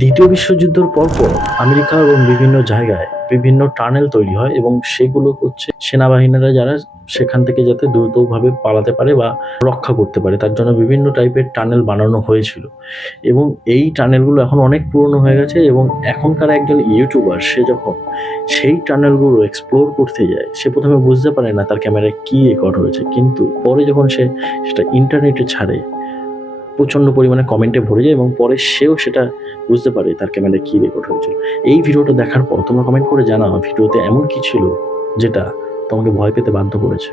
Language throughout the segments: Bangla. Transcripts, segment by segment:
দ্বিতীয় বিশ্বযুদ্ধের পরপর আমেরিকা এবং বিভিন্ন জায়গায় বিভিন্ন টানেল তৈরি হয় এবং সেগুলো হচ্ছে সেনাবাহিনীরা যারা সেখান থেকে যাতে দ্রুতভাবে পালাতে পারে বা রক্ষা করতে পারে তার জন্য বিভিন্ন টাইপের টানেল বানানো হয়েছিল। এবং এই টানেলগুলো এখন অনেক পুরনো হয়ে গেছে এবং এখনকার একজন ইউটিউবার সে যখন সেই টানেলগুলো এক্সপ্লোর করতে যায় সে প্রথমে বুঝতে পারে না তার ক্যামেরায় কী রেকর্ড হয়েছে, কিন্তু পরে যখন সে সেটা ইন্টারনেটে ছাড়ে প্রচণ্ড পরিমাণে কমেন্টে ভরে যায় এবং পরে সেও সেটা বুঝতে পারে তার ক্যামেরায় কী রেকর্ড হয়েছিল। এই ভিডিওটা দেখার পর তোমরা কমেন্ট করে জানাও ভিডিওতে এমন কী ছিল যেটা তোমাকে ভয় পেতে বাধ্য করেছে।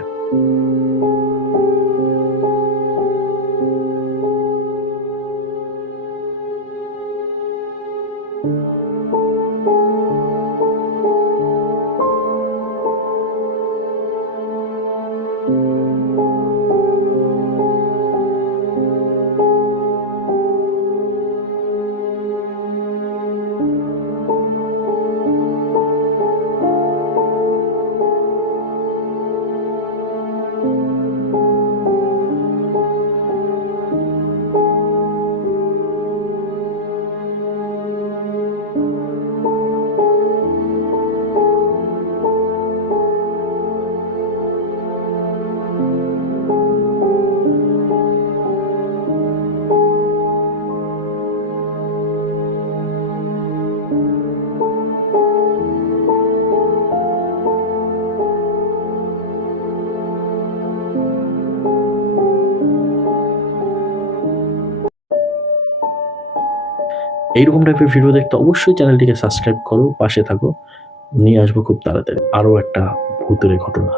এইরকম টাইপের ভিডিও দেখতে অবশ্যই চ্যানেলটিকে সাবস্ক্রাইব করো, পাশে থাকো। নিয়ে আসবো খুব তাড়াতাড়ি আরও একটা ভূতের ঘটনা।